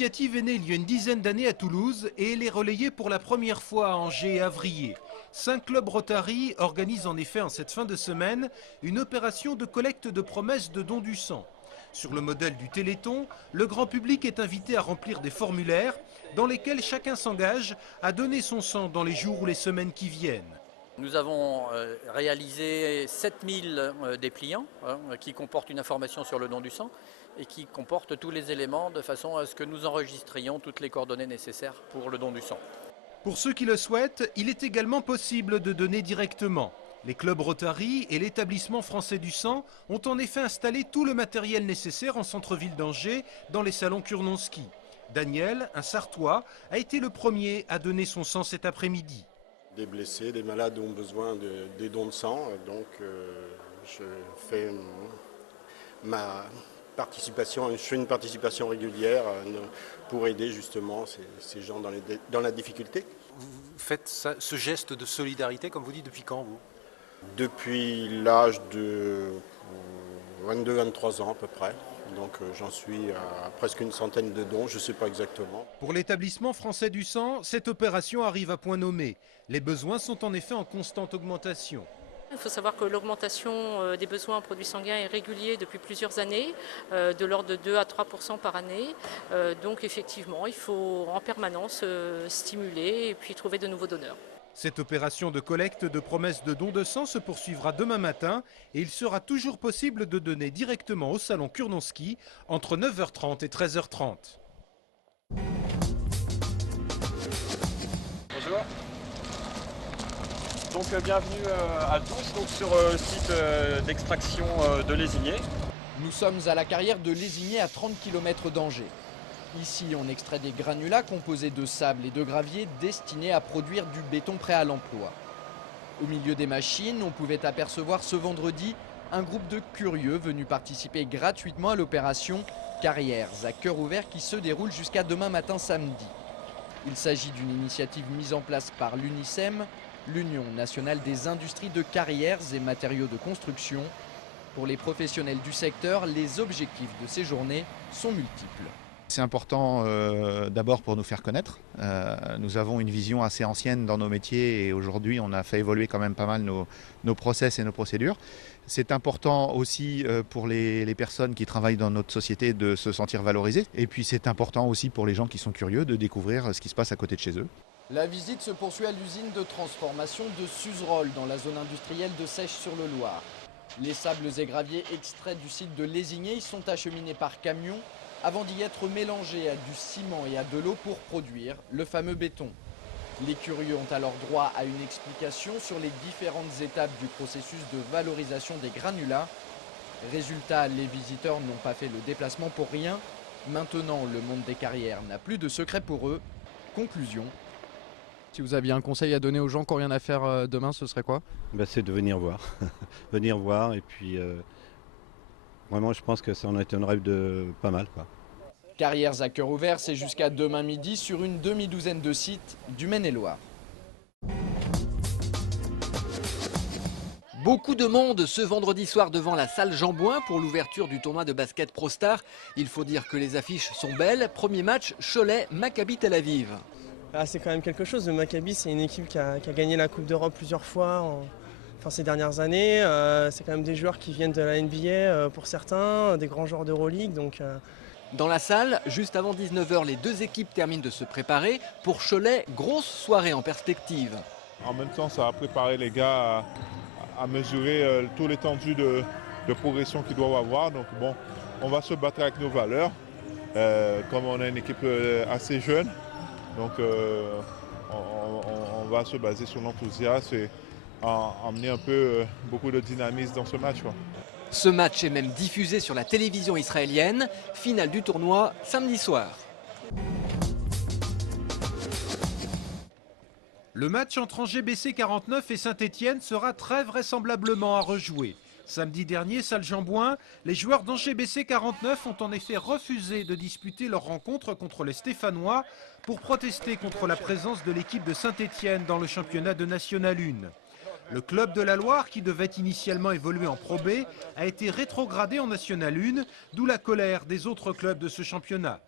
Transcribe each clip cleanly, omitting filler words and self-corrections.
L'initiative est née il y a une dizaine d'années à Toulouse et elle est relayée pour la première fois à Angers et Avrier. 5 clubs Rotary organisent en effet en cette fin de semaine une opération de collecte de promesses de don du sang. Sur le modèle du Téléthon, le grand public est invité à remplir des formulaires dans lesquels chacun s'engage à donner son sang dans les jours ou les semaines qui viennent. Nous avons réalisé 7000 dépliants qui comportent une information sur le don du sang et qui comportent tous les éléments de façon à ce que nous enregistrions toutes les coordonnées nécessaires pour le don du sang. Pour ceux qui le souhaitent, il est également possible de donner directement. Les clubs Rotary et l'établissement français du sang ont en effet installé tout le matériel nécessaire en centre-ville d'Angers dans les salons Kurnonski. Daniel, un Sartois, a été le premier à donner son sang cet après-midi. Des blessés, des malades ont besoin des dons de sang, donc je fais je fais une participation régulière pour aider justement ces gens dans la difficulté. Vous faites ce geste de solidarité, comme vous dites, depuis quand vous? Depuis l'âge de 22-23 ans à peu près. Donc j'en suis à presque une centaine de dons, je ne sais pas exactement. Pour l'établissement français du sang, cette opération arrive à point nommé. Les besoins sont en effet en constante augmentation. Il faut savoir que l'augmentation des besoins en produits sanguins est régulière depuis plusieurs années, de l'ordre de 2 à 3% par année. Donc effectivement, il faut en permanence stimuler et puis trouver de nouveaux donneurs. Cette opération de collecte de promesses de dons de sang se poursuivra demain matin et il sera toujours possible de donner directement au salon Kurnonski entre 9h30 et 13h30. Bonjour. Donc bienvenue à tous sur le site d'extraction de Lézigné. Nous sommes à la carrière de Lézigné à 30 km d'Angers. Ici, on extrait des granulats composés de sable et de gravier destinés à produire du béton prêt à l'emploi. Au milieu des machines, on pouvait apercevoir ce vendredi un groupe de curieux venus participer gratuitement à l'opération Carrières à cœur ouvert qui se déroule jusqu'à demain matin samedi. Il s'agit d'une initiative mise en place par l'UNICEM, l'Union nationale des industries de carrières et matériaux de construction. Pour les professionnels du secteur, les objectifs de ces journées sont multiples. C'est important d'abord pour nous faire connaître. Nous avons une vision assez ancienne dans nos métiers et aujourd'hui on a fait évoluer quand même pas mal nos process et nos procédures. C'est important aussi pour les personnes qui travaillent dans notre société de se sentir valorisées. Et puis c'est important aussi pour les gens qui sont curieux de découvrir ce qui se passe à côté de chez eux. La visite se poursuit à l'usine de transformation de Suzerolles dans la zone industrielle de Seiches-sur-le-Loir. Les sables et graviers extraits du site de Lézigné y sont acheminés par camion avant d'y être mélangés à du ciment et à de l'eau pour produire le fameux béton. Les curieux ont alors droit à une explication sur les différentes étapes du processus de valorisation des granulats. Résultat, les visiteurs n'ont pas fait le déplacement pour rien. Maintenant, le monde des carrières n'a plus de secret pour eux. Conclusion. Si vous aviez un conseil à donner aux gens qui n'ont rien à faire demain, ce serait quoi? C'est de venir voir. Venir voir et puis vraiment je pense que ça en a été un rêve de pas mal, quoi. Carrières à cœur ouvert, c'est jusqu'à demain midi sur une demi-douzaine de sites du Maine-et-Loire. Beaucoup de monde ce vendredi soir devant la salle Jean Bouin pour l'ouverture du tournoi de basket Pro Star. Il faut dire que les affiches sont belles. Premier match, Cholet-Maccabi Tel Aviv. C'est quand même quelque chose. Le Maccabi, c'est une équipe qui a gagné la Coupe d'Europe plusieurs fois ces dernières années. C'est quand même des joueurs qui viennent de la NBA pour certains, des grands joueurs d'Euroleague. Dans la salle, juste avant 19h, les deux équipes terminent de se préparer. Pour Cholet, grosse soirée en perspective. En même temps, ça a préparé les gars à mesurer tout l'étendue de progression qu'ils doivent avoir. Donc bon, on va se battre avec nos valeurs. Comme on a une équipe assez jeune, donc on va se baser sur l'enthousiasme et emmener un peu beaucoup de dynamisme dans ce match, quoi. Ce match est même diffusé sur la télévision israélienne. Finale du tournoi samedi soir. Le match entre Angers BC 49 et Saint-Étienne sera très vraisemblablement à rejouer. Samedi dernier, salle Jean Bouin, les joueurs d'Angers BC 49 ont en effet refusé de disputer leur rencontre contre les Stéphanois pour protester contre la présence de l'équipe de Saint-Étienne dans le championnat de National 1. Le club de la Loire, qui devait initialement évoluer en Pro B, a été rétrogradé en National 1, d'où la colère des autres clubs de ce championnat.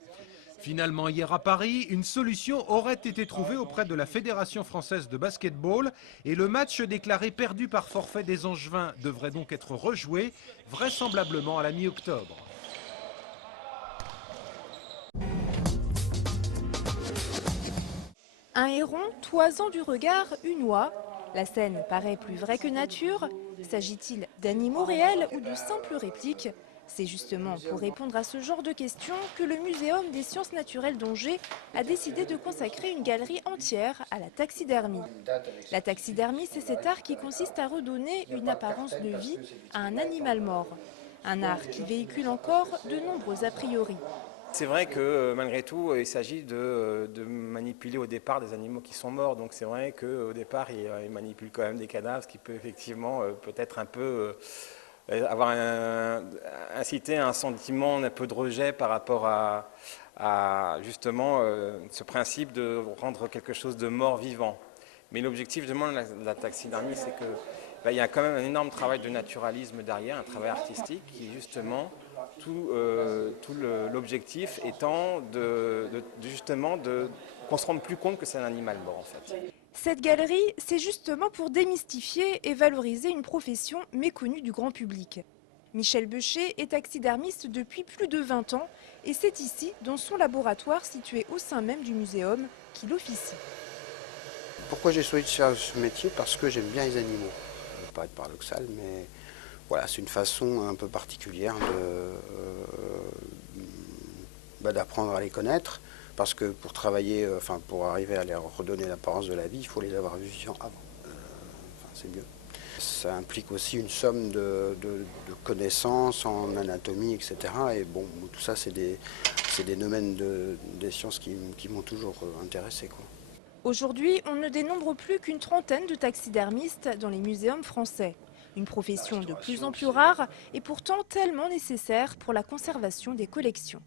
Finalement, hier à Paris, une solution aurait été trouvée auprès de la Fédération française de basketball et le match déclaré perdu par forfait des Angevins devrait donc être rejoué, vraisemblablement à la mi-octobre. Un héron toisant du regard une oie. La scène paraît plus vraie que nature. S'agit-il d'animaux réels ou de simples répliques? C'est justement pour répondre à ce genre de questions que le Muséum des sciences naturelles d'Angers a décidé de consacrer une galerie entière à la taxidermie. La taxidermie, c'est cet art qui consiste à redonner une apparence de vie à un animal mort. Un art qui véhicule encore de nombreux a priori. C'est vrai que malgré tout, il s'agit de manipuler au départ des animaux qui sont morts. Donc c'est vrai qu'au départ, il manipule quand même des cadavres, ce qui peut effectivement peut-être un peu inciter un sentiment un peu de rejet par rapport à justement ce principe de rendre quelque chose de mort vivant. Mais l'objectif de la taxidermie, c'est que il y a quand même un énorme travail de naturalisme derrière, un travail artistique qui justement l'objectif étant justement qu'on se rende plus compte que c'est un animal mort en fait. Cette galerie, c'est justement pour démystifier et valoriser une profession méconnue du grand public. Michel Beucher est taxidermiste depuis plus de 20 ans et c'est ici, dans son laboratoire situé au sein même du muséum, qu'il officie. Pourquoi j'ai choisi de faire ce métier? Parce que j'aime bien les animaux. Ça peut paraître paradoxal, mais voilà, c'est une façon un peu particulière d'apprendre à les connaître. Parce que pour travailler, pour arriver à leur redonner l'apparence de la vie, il faut les avoir vus vivants avant. C'est mieux. Ça implique aussi une somme de connaissances en anatomie, etc. Et bon, tout ça, c'est des domaines des sciences qui m'ont toujours intéressé, quoi. Aujourd'hui, on ne dénombre plus qu'une trentaine de taxidermistes dans les muséums français. Une profession de plus en plus rare et pourtant tellement nécessaire pour la conservation des collections.